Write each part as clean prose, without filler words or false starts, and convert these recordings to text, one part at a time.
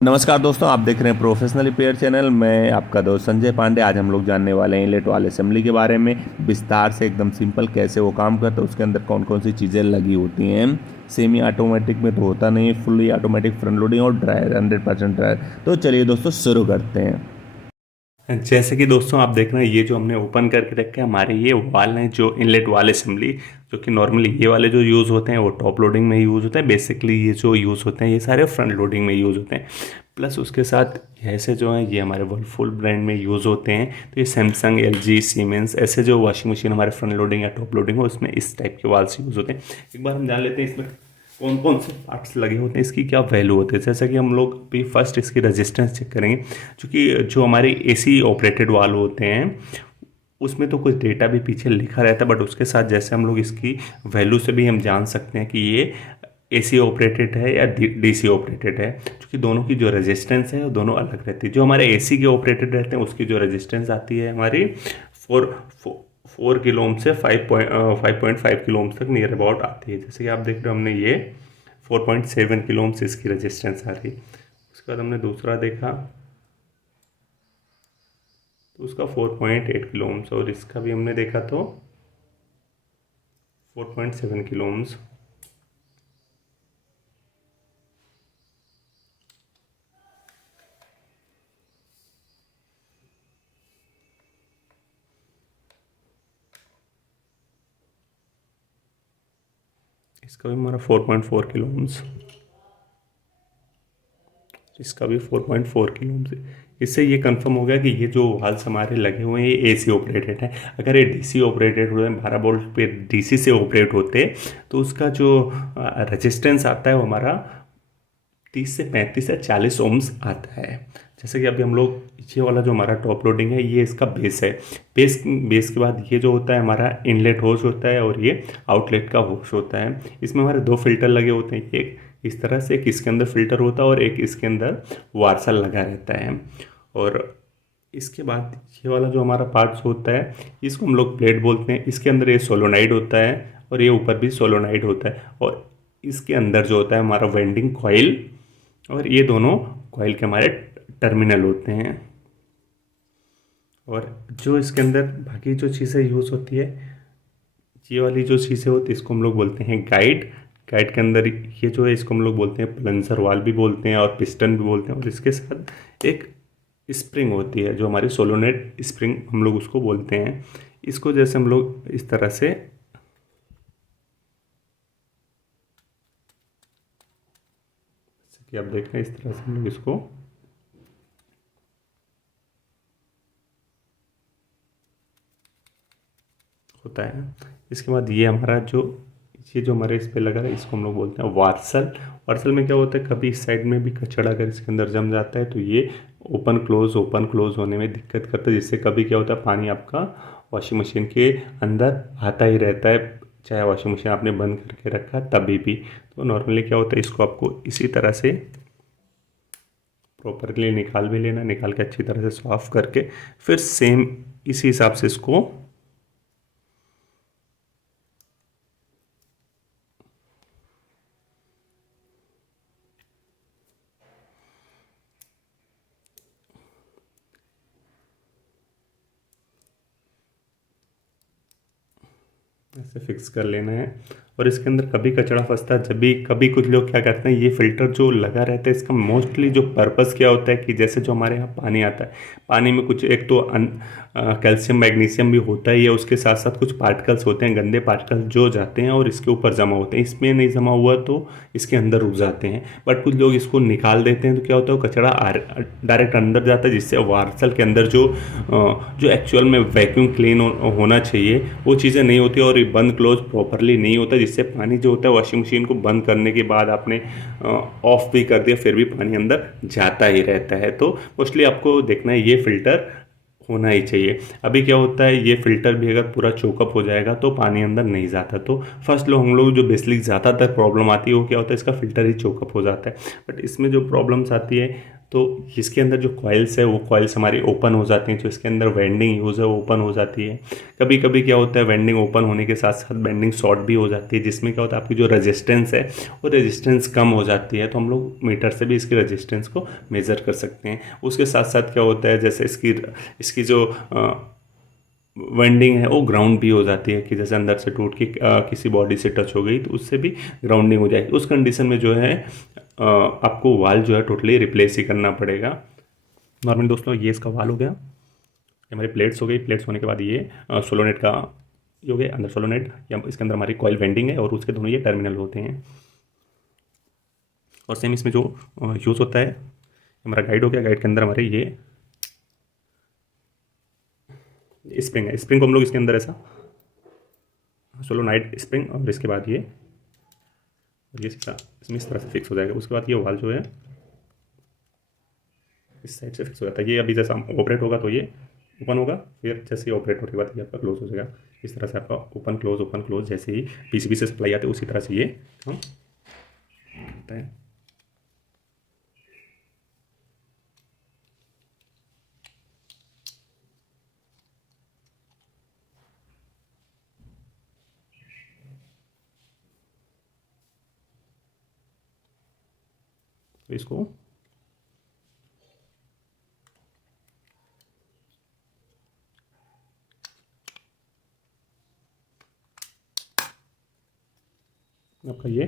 नमस्कार दोस्तों, आप देख रहे हैं प्रोफेशनल रिपेयर चैनल। मैं आपका दोस्त संजय पांडे। आज हम लोग जानने वाले हैं इनलेट वाल असेंबली के बारे में विस्तार से, एकदम सिंपल कैसे वो काम करता है, उसके अंदर कौन कौन सी चीज़ें लगी होती हैं। सेमी ऑटोमेटिक में तो होता नहीं, फुली ऑटोमेटिक फ्रंट लोडिंग और ड्रायर 100% ड्रायर। तो चलिए दोस्तों शुरू करते हैं। जैसे कि दोस्तों आप देख रहे हैं, ये जो हमने ओपन करके रखे हैं हमारे ये वाल हैं, जो इनलेट वाल असेंबली, जो कि नॉर्मली ये वाले जो यूज़ होते हैं वो टॉप लोडिंग में यूज़ होते हैं। बेसिकली ये जो यूज़ होते हैं ये सारे फ्रंट लोडिंग में यूज़ होते हैं। प्लस उसके साथ ऐसे जो हैं ये हमारे वर्लपूल ब्रांड में यूज़ होते हैं। तो ये सैमसंग, एलजी, सीमेंस ऐसे जो वॉशिंग मशीन हमारे फ्रंट लोडिंग या टॉप लोडिंग हो उसमें इस टाइप के वाल्स यूज़ होते हैं। एक बार हम जान लेते हैं इसमें कौन कौन से पार्ट्स लगे होते हैं, इसकी क्या वैल्यू होती है। जैसा कि हम लोग भी फर्स्ट इसकी रेजिस्टेंस चेक करेंगे, क्योंकि जो हमारे एसी ऑपरेटेड वाल होते हैं उसमें तो कुछ डेटा भी पीछे लिखा रहता है, बट उसके साथ जैसे हम लोग इसकी वैल्यू से भी हम जान सकते हैं कि ये एसी ऑपरेटेड है या डीसी ऑपरेटेड है, क्योंकि दोनों की जो रेजिस्टेंस है वो दोनों अलग रहती है। जो हमारे एसी के ऑपरेटेड रहते हैं उसकी जो रेजिस्टेंस आती है हमारी 4 किलो ओम से 5.5 किलो ओम तक नियर अबाउट आती है। जैसे कि आप देख रहे हो, हमने ये 4.7 किलो ओम से इसकी रेजिस्टेंस आ रही। उसके बाद हमने दूसरा देखा तो उसका 4.8 किलो ओम्स, और इसका भी हमने देखा तो 4.7 किलो ओम्स। इसका भी हमारा 4.4 किलो ओम्स, इसका भी 4.4 किलो ओम्स। इससे ये कंफर्म हो गया कि ये जो वाल्स हमारे लगे हुए हैं ये एसी ऑपरेटेड है। अगर ये डीसी ऑपरेटेड हुए, 12 वोल्ट पे डीसी से ऑपरेट होते तो उसका जो रेजिस्टेंस आता है वो हमारा 30 से 35 या 40 ओम्स आता है। जैसे कि अभी हम लोग ये वाला जो हमारा टॉप लोडिंग है ये इसका बेस है। बेस के बाद ये जो होता है हमारा इनलेट होस होता है और ये आउटलेट का होस होता है। इसमें हमारे दो फिल्टर लगे होते हैं, एक इस तरह से, एक इसके अंदर फिल्टर होता है और एक इसके अंदर वार्सल लगा रहता है। और इसके बाद ये वाला जो हमारा पार्ट्स होता है इसको हम लोग प्लेट बोलते हैं। इसके अंदर ये सोलोनाइड होता है और ये ऊपर भी सोलोनाइड होता है, और इसके अंदर जो होता है हमारा वेंडिंग कॉइल, और ये दोनों कॉइल के हमारे टर्मिनल होते हैं। और जो इसके अंदर बाकी जो चीज़ें यूज़ होती है, ये वाली जो चीज़ें होती है इसको हम लोग बोलते हैं गाइड। गाइड के अंदर ये जो है इसको हम लोग बोलते हैं प्लंजर वाल भी बोलते हैं और पिस्टन भी बोलते हैं। और इसके साथ एक स्प्रिंग होती है जो हमारी सोलोनेट स्प्रिंग हम लोग उसको बोलते हैं। इसको जैसे हम लोग इस तरह से कि आप देख रहे हैं, इस तरह से हम लोग इसको होता है। इसके बाद ये जो हमारे इस पे लगा है इसको हम लोग बोलते हैं वार्सल। वार्सल में क्या होता है, कभी इस साइड में भी कचड़ा अगर इसके अंदर जम जाता है तो ये ओपन क्लोज होने में दिक्कत करता है, जिससे कभी क्या होता है पानी आपका वॉशिंग मशीन के अंदर आता ही रहता है, चाहे वॉशिंग मशीन आपने बंद करके रखा तभी भी। तो नॉर्मली क्या होता है, इसको आपको इसी तरह से प्रॉपरली निकाल भी लेना, निकाल के अच्छी तरह से साफ करके फिर सेम इसी हिसाब से इसको ऐसे फिक्स कर लेना है। और इसके अंदर कभी कचड़ा फंसता है, जब भी कभी कुछ लोग क्या करते हैं, ये फिल्टर जो लगा रहता है इसका मोस्टली जो पर्पस क्या होता है कि जैसे जो हमारे यहाँ पानी आता है, पानी में कुछ एक तो कैल्शियम मैग्नीशियम भी होता है, या उसके साथ साथ कुछ पार्टिकल्स होते हैं, गंदे पार्टिकल्स जो जाते हैं और इसके ऊपर जमा होते हैं। इसमें नहीं जमा हुआ तो इसके अंदर रुक जाते हैं, बट कुछ लोग इसको निकाल देते हैं तो क्या होता है, कचड़ा डायरेक्ट अंदर जाता है, जिससे वार्सल के अंदर जो एक्चुअल में वैक्यूम क्लीन होना चाहिए वो चीज़ें नहीं होती और बंद क्लोज प्रॉपरली नहीं होता, जिससे पानी जो होता है वॉशिंग मशीन को बंद करने के बाद आपने ऑफ भी कर दिया फिर भी पानी अंदर जाता ही रहता है। तो मोस्टली आपको देखना है ये फिल्टर होना ही चाहिए। अभी क्या होता है, ये फिल्टर भी अगर पूरा चोकअप हो जाएगा तो पानी अंदर नहीं जाता। तो फर्स्ट हम लोग जो बेसिकली ज़्यादातर प्रॉब्लम आती है वो क्या होता है, इसका फिल्टर ही चोकअप हो जाता है। बट इसमें जो प्रॉब्लम्स आती है तो इसके अंदर जो कॉइल्स है वो कॉइल्स हमारी ओपन हो जाती हैं, जो इसके अंदर वेंडिंग यूज़ है वो ओपन हो जाती है। कभी कभी क्या होता है वेंडिंग ओपन होने के साथ साथ बेंडिंग शॉर्ट भी हो जाती है, जिसमें क्या होता है आपकी जो रेजिस्टेंस है वो रेजिस्टेंस कम हो जाती है। तो हम लोग मीटर से भी इसकी रेजिस्टेंस को मेज़र कर सकते हैं। उसके साथ साथ क्या होता है जैसे इसकी जो वेंडिंग है वो ग्राउंड भी हो जाती है, कि जैसे अंदर से टूट के किसी बॉडी से टच हो गई तो उससे भी ग्राउंडिंग हो जाएगी। उस कंडीशन में जो है आपको वाल जो है टोटली रिप्लेस ही करना पड़ेगा। नॉर्मली दोस्तों ये इसका वाल हो गया, ये हमारी प्लेट्स हो गई। प्लेट्स होने के बाद ये सोलोनेट का ये हो गया अंदर सोलोनेट, या इसके अंदर हमारी कॉइल वेंडिंग है और उसके दोनों ये टर्मिनल होते हैं। और सेम इसमें जो यूज़ होता है हमारा गाइड हो गया। गाइड के अंदर हमारे ये स्प्रिंग है, स्प्रिंग को हम लोग इसके अंदर ऐसा सोलोनाइट स्प्रिंग, और इसके बाद ये सीधा इसमें इस तरह से फिक्स हो जाएगा। उसके बाद ये वाल जो है इस साइड से फिक्स हो जाता है। ये अभी जैसा ऑपरेट होगा तो ये ओपन होगा, फिर जैसे ही ऑपरेट होने के बाद ये आपका क्लोज हो जाएगा। इस तरह से आपका ओपन क्लोज जैसे ही पीसीबी से सप्लाई आते है उसी तरह से ये हम होता है। तो इसको आपका ये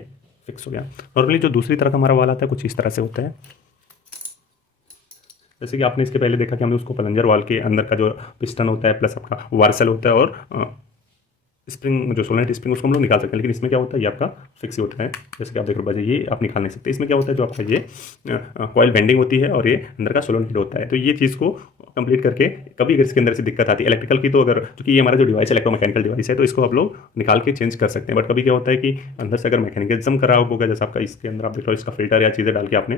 फिक्स हो गया। नॉर्मली जो दूसरी तरह का हमारा वाल आता है कुछ इस तरह से होता है। जैसे कि आपने इसके पहले देखा कि हमने उसको प्लंजर वाल के अंदर का जो पिस्टन होता है प्लस आपका वार्सल होता है और स्प्रिंग जो सोलेनाइट स्प्रिंग उसको हम लोग निकाल सकते हैं, लेकिन इसमें क्या होता है ये आपका फिक्स ही होता है। जैसे कि आप देख रहे हो ये आप निकाल नहीं सकते। इसमें क्या होता है जो आपका ये कॉइल बेंडिंग होती है और ये अंदर का सोलेनाइट होता है। तो ये चीज़ को कंप्लीट करके कभी अगर इसके अंदर से दिक्कत आती है इलेक्ट्रिकल की, तो अगर क्योंकि ये हमारा जो डिवाइस है इलेक्ट्रोमैकेनिकल डिवाइस है तो इसको आप लोग निकाल के चेंज कर सकते हैं। बट कभी क्या होता है कि अंदर से अगर मैकेनिज्म खराब होगा, जैसे आपका इसके अंदर आप देख रहे हो इसका फिल्टर या चीज़ें डाल के आपने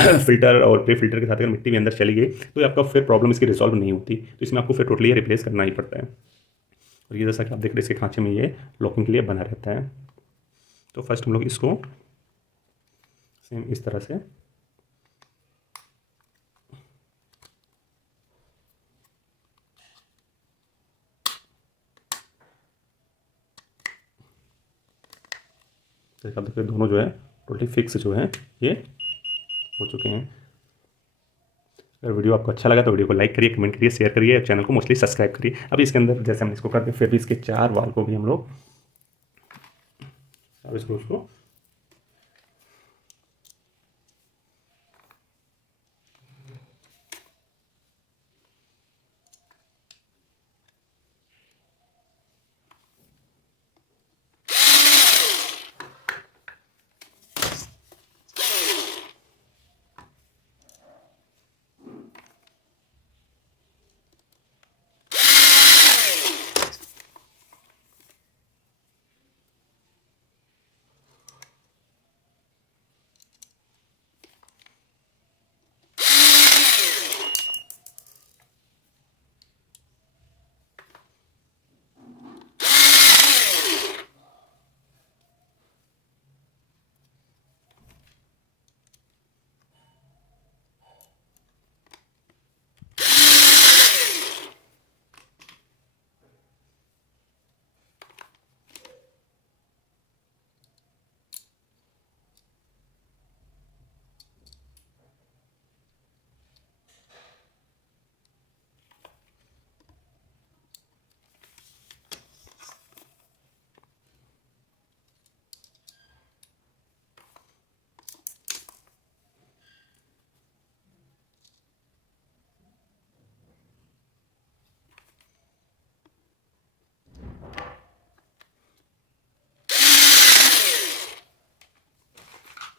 फिल्टर और प्री फिल्टर के साथ अगर मिट्टी भी अंदर चली गई तो आपका फिर प्रॉब्लम इसकी रिजॉल्व नहीं होती। तो इसमें आपको फिर टोटली रिप्लेस करना ही पड़ता है। और ये जैसा कि आप देख रहे हैं इसके खांचे में ये लॉकिंग के लिए बना रहता है। तो फर्स्ट हम लोग इसको सेम इस तरह से जैसे आप देख रहे हैं दोनों जो है टोटली फिक्स जो है ये हो चुके हैं। अगर वीडियो आपको अच्छा लगा तो वीडियो को लाइक करिए, कमेंट करिए, शेयर करिए, चैनल को मोस्टली सब्सक्राइब करिए। अभी इसके अंदर जैसे हम इसको करते हैं फिर भी इसके 4 वाल को भी हम लोग अब इसको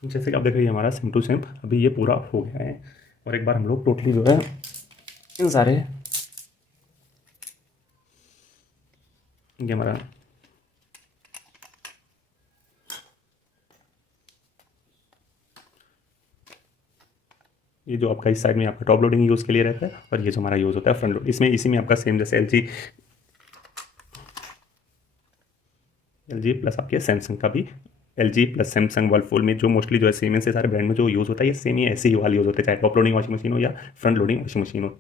जैसे कि आप देख रहे हैं हमारा सेम टू सेम अभी ये पूरा हो गया है। और एक बार हम लोग टोटली जो है इन सारे ये हमारा ये जो आपका इस साइड में आपका टॉप लोडिंग यूज़ के लिए रहता है और ये जो हमारा यूज़ होता है फ्रंट लोड, इसमें इसी में आपका सेम जैसे एल जी प्लस आपके सैमसंग का भी LG प्लस सैमसंग वर्लपूल में जो मोस्टली जो है सीमेंस से सारे ब्रांड में जो यूज़ होता है ये सेम ही ऐसे ही वाला यूज़ होता है, चाहे टॉप लोडिंग वॉशिंग मशीन हो या फ्रंट लोडिंग वॉशिंग मशीन हो।